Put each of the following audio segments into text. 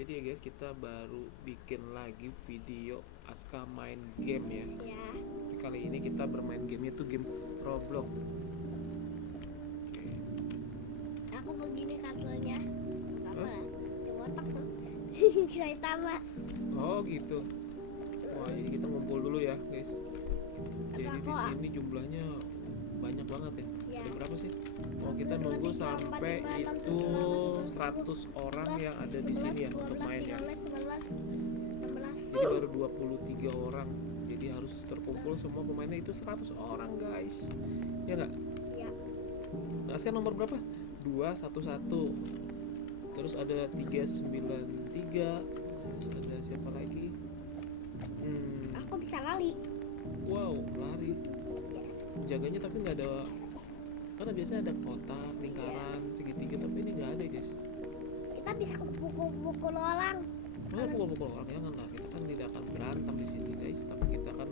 Jadi ya guys, kita baru bikin lagi video Aska main game ya. Ya. Tapi kali ini kita bermain gamenya tuh game Roblox. Oke. Aku begini kartunya. Apa? Hah? Di otak tuh. Saitama. Oh gitu. Wah, jadi kita ngumpul dulu ya guys. Jadi di Aku- sini jumlahnya banyak banget ya. Ya. Ada berapa sih? Oh, kita 1, 2, nunggu 3, 4, sampai 5, 6, itu 7, 100 orang yang ada di sini ya untuk main ya. 12, 13, 14, Jadi baru 23 orang. Jadi harus terkumpul semua pemainnya itu 100 orang guys. Ya nggak? Ya. Nah, sekarang nomor berapa? 211. Terus ada 393. Terus ada siapa lagi? Aku bisa lari. Wow, lari. Jaganya tapi nggak ada. Karena biasanya ada kotak, lingkaran, segitiga, tapi ini nggak ada guys. Kita bisa pukul orang. Mana pukul-pukul orang, jangan lah. Kita kan tidak akan berantem di sini guys, tapi kita kan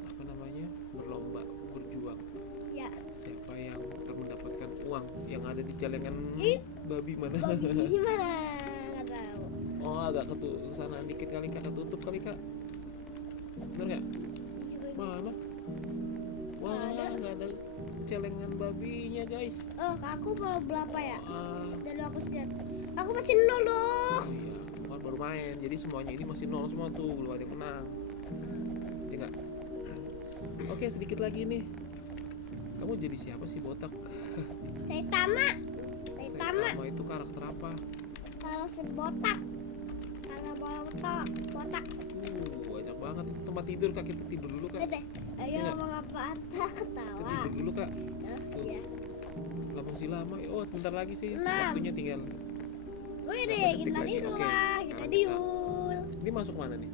apa namanya, berlomba, berjuang. Ya. Siapa yang akan mendapatkan uang yang ada di celengan Ih. babi mana? Babi gimana? Nggak tahu. Oh, agak ke sana dikit kali kak, ketutup kali kak. Bener nggak? Mana? Wah, nggak ada celengan babinya guys. Oh, aku mau berapa ya? Ah, Dan aku lihat. Aku masih 0 dong. iya, kan baru main, jadi semuanya ini masih nol semua tuh, belum ada yang menang. Ya nggak? Oke, sedikit lagi nih. Kamu jadi siapa sih botak? Saitama. Saitama. Saitama itu karakter apa? Kalau sebotak. Karena botak. Botak. Banyak banget tempat tidur kak, kita tidur dulu kak. Deh. Ayo Iya. ngomong apaan? Kita Ketawa. tidur dulu kak. Iya. Lama sih lama. Oh, sebentar lagi sih. Enam. Waktunya tinggal. Wih Berapa deh, detik kita lagi? tidur Oke, lah. Kita sekarang tidur. Ini masuk mana nih?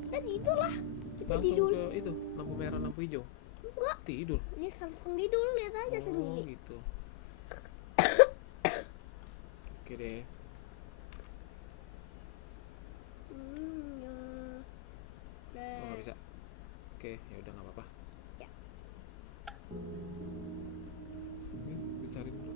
Kita tidur lah. Kita Langsung tidur. ke itu, lampu merah, lampu hijau. Enggak. Tidur. Ini langsung tidur, lihat aja Oh, sendiri. gitu. Oke deh. Ya. Oh, Nah, nggak bisa. Oke, ya udah nggak apa-apa. Ya. Ini besarin dulu.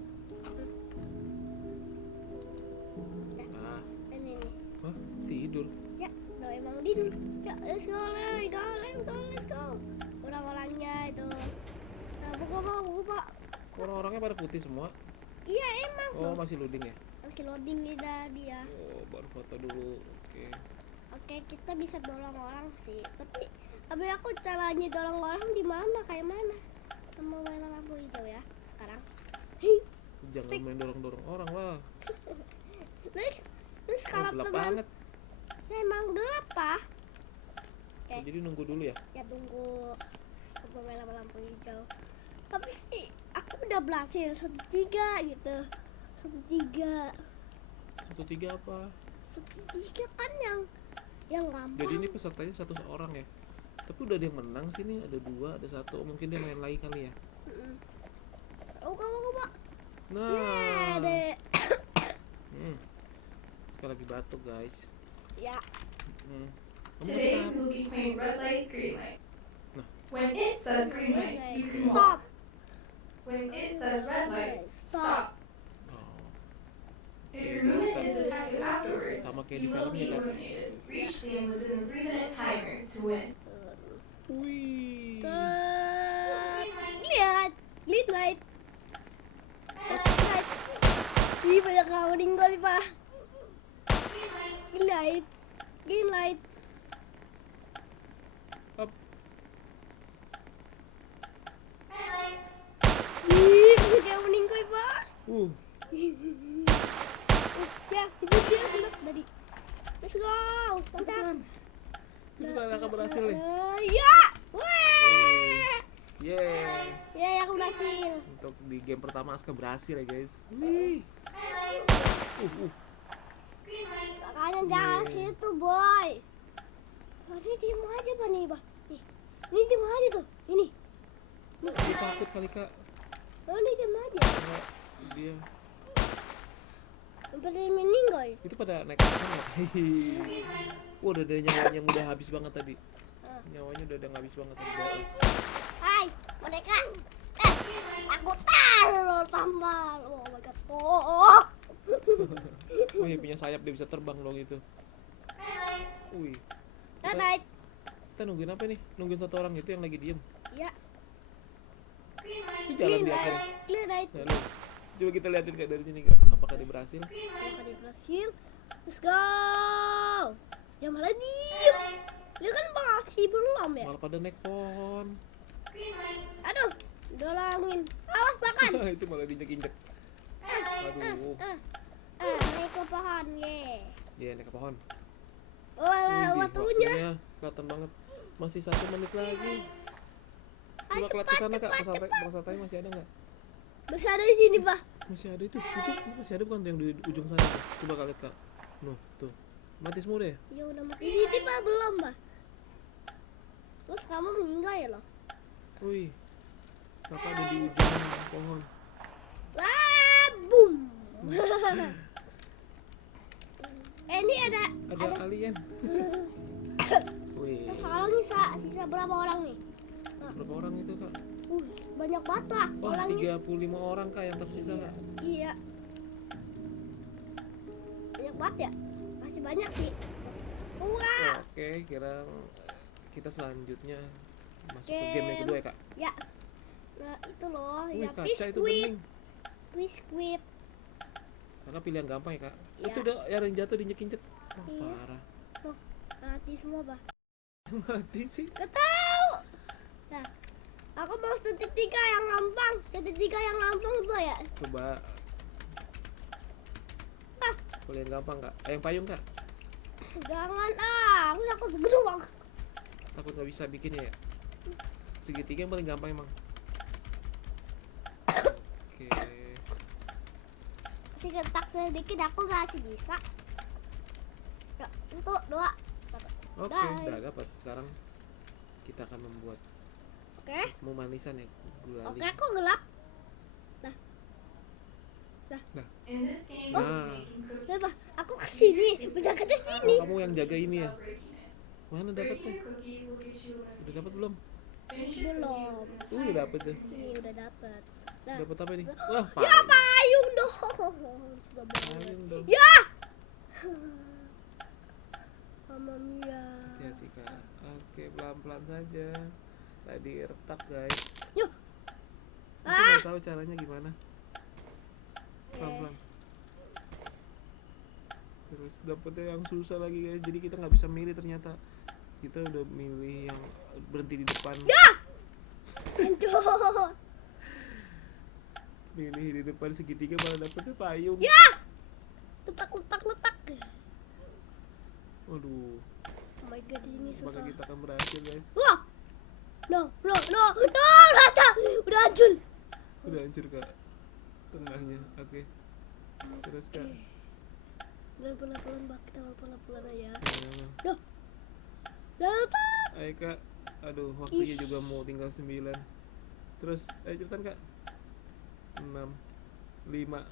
Ah, ini nih. hah? Tidur. Ya, udah emang tidur. Ya, let's go, let's go. Orang-orangnya itu. Nah, buka. Orang-orangnya pada putih semua. Iya emang. Oh, masih loading ya? Masih loading dia. Oh, baru foto dulu. Oke. Oke, kita bisa dorong orang sih. Tapi aku caranya dorong orang di mana? Kayak mana? Sama main lampu hijau ya sekarang. Jangan main dorong-dorong orang lah. Terus Oh, karakter gelap baru. banget. Emang gelap pak? Oh, jadi nunggu dulu ya? Ya tunggu aku main lampu hijau. Tapi sih aku udah berhasil 1-3 gitu. 1-3 1-3 apa? 1-3 kan yang gampang. Jadi ini pesertanya 100 orang ya? Tapi udah ada yang menang sih nih, ada 2, ada 1. Mungkin dia main lagi kali ya? Oh kamu. Nah, Ya deh. sekali lagi batuk guys. Ya. Hmm. Kamu Today kenapa? we'll be playing red light, green light. No. When it says green light, you can Stop. walk. When it says red light, stop. Oh, If your movement is detected afterwards, sama kayak di you will filmnya be kan? eliminated. Reach the end within the 3-minute timer to win. Wih. Lihat, green light. Ih banyak yang meninggal nih pak. Green light. Up. Ih banyak yang meninggal pak. Ya itu dia gelap tadi. Let's go. Loncat. Kita akan berhasil nih. Ya. Wah. Yeay. Ya aku berhasil. Untuk di game pertama Aska berhasil ya guys. Wih. Makanya jangan situ boy. Tadi diem aja pak nih pak. Nih, ini diem aja tuh. Ini. Dia takut kali kak. Oh ini diem aja. Enggak, dia Sampai dia meninggal. itu pada naik ke sana. Wah, udah ada nyawanya yang udah habis banget tadi. Nyawanya udah ada habis banget tadi di atas. Hai, boneka. Aku taruh tambal. Oh my god. Oh. Wih, punya punya sayap dia bisa terbang loh gitu. Wih. Dadah. Kita nungguin apa nih? Nungguin satu orang itu yang lagi diem. Ya. Itu jalan Green dia kan. light. Clear light. Nah, lu. Coba kita liatin Kak dari sini Kak. Apakah dia berhasil? Apakah dia berhasil? Let's go. Ya malah diem. Dia kan masih belum ya. Malah pada naik pohon. Aduh, dolangin. Awas makan. Itu malah diinjek-injek. Aduh. Naik ke pohon, ye. Dia naik ke pohon. Wah, Wih, waktunya. kelihatan banget. Masih 1 menit lagi. Ayo Coba kelihatan ke sana Kak. Pesantren masih ada nggak? Masih ada di sini, Pak. Masih ada itu masih ada bukan yang di ujung sana tuh. Coba kalian lihat Kak. Nuh, tuh. Mati semua deh. Ya udah mati sini, Pak. Belum, Pak. Terus kamu meninggal ya, loh? Wih. Kakak ada di ujung pohon. Wah, boom. Ini ada Ada alien. Wih. sekarang sisa berapa orang nih? Berapa orang itu Kak? Banyak banget lah Wah, orangnya. 35 orang Kak yang tersisa Kak. Iya. Banyak banget ya? Masih banyak sih. Wah. Oke, kira kita selanjutnya masuk ke Game. game yang kedua ya Kak. Ya. Nah, itu loh, Wih, ya kaca itu biskuit. bening. Biskuit. Kakak pilihan gampang ya Kak. Ya. Itu udah yang jatuh diinjek-injek. Wah, Iya. parah. Mati semua, Bah. Mati sih. Gak tahu. Nah, aku mau segitiga yang gampang. Segitiga yang gampang coba ya. Coba Ah, pilihan gampang Kak. Yang payung Kak. jangan aku takut gedung. Takut nggak bisa bikinnya ya. Segitiga yang paling gampang emang. Oke. Si ketak sedikit aku masih bisa. Ya, untuk 2. Oke, Dah. udah dapat. Sekarang kita akan membuat Oke. memanisan ya gulali. Oke, aku gelap. In this game, Nah. we're making cookies. Coba, aku ke sini, udah ke sini. Kamu yang jaga ini ya. Without breaking it. Mana dapat Breaking tuh? a cookie will get you a Udah dapat belum? Finish your cookie Belum. with Udah dapat tuh. Nih, udah dapet. Nah, Dapat apa nih? Wah, ya payung dong. Susah banget. payung dong. Ya. Mamma mia. Hati-hati Kak. Oke, pelan-pelan saja. Tadi retak guys. Yuk. Aku nggak tahu caranya gimana. Pelan-pelan. Terus dapetnya yang susah lagi guys. Jadi kita nggak bisa milih ternyata. Kita udah milih yang berhenti di depan. Aduh. Milih di depan segitiga malah dapetnya payung. Ya. Letak. Waduh. Oh my god, ini Apakah susah. kita akan berhasil guys? Wah. No, rata. Udah hancur. Udah hancur Kak. Tengahnya. Oke. Terus Kak. Pelan-pelan, Mbak. Kita pelan-pelan aja. Nah, Duh. Dapat. ayo Kak. Aduh, waktunya juga mau tinggal 9. Terus, ayo cepetan Kak. 6 5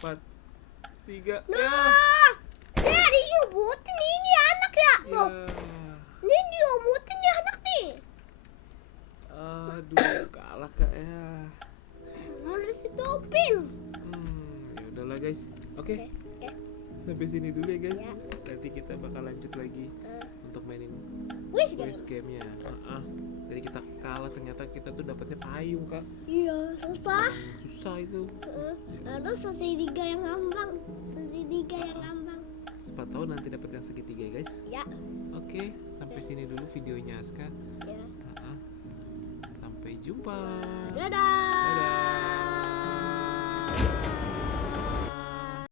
4 3. Nah. Ya, diobotin ini anak ya. Ya. Tuh. Ini diobotin ya anak nih. Aduh, kalah Kak ya. Harus ditopin. Ya udahlah guys. Oke. Oke. Sampai sini dulu ya guys. Ya. Nanti kita bakal lanjut lagi untuk mainin Wis, voice game-nya. Jadi kita kalah, ternyata kita tuh dapatnya payung Kak. iya, susah. Susah itu. Harus segitiga yang gampang. Siapa tahu nanti dapat yang segitiga ya guys. Ya. Oke, sampai sini dulu videonya Aska. Ya. Sampai jumpa. Dadah.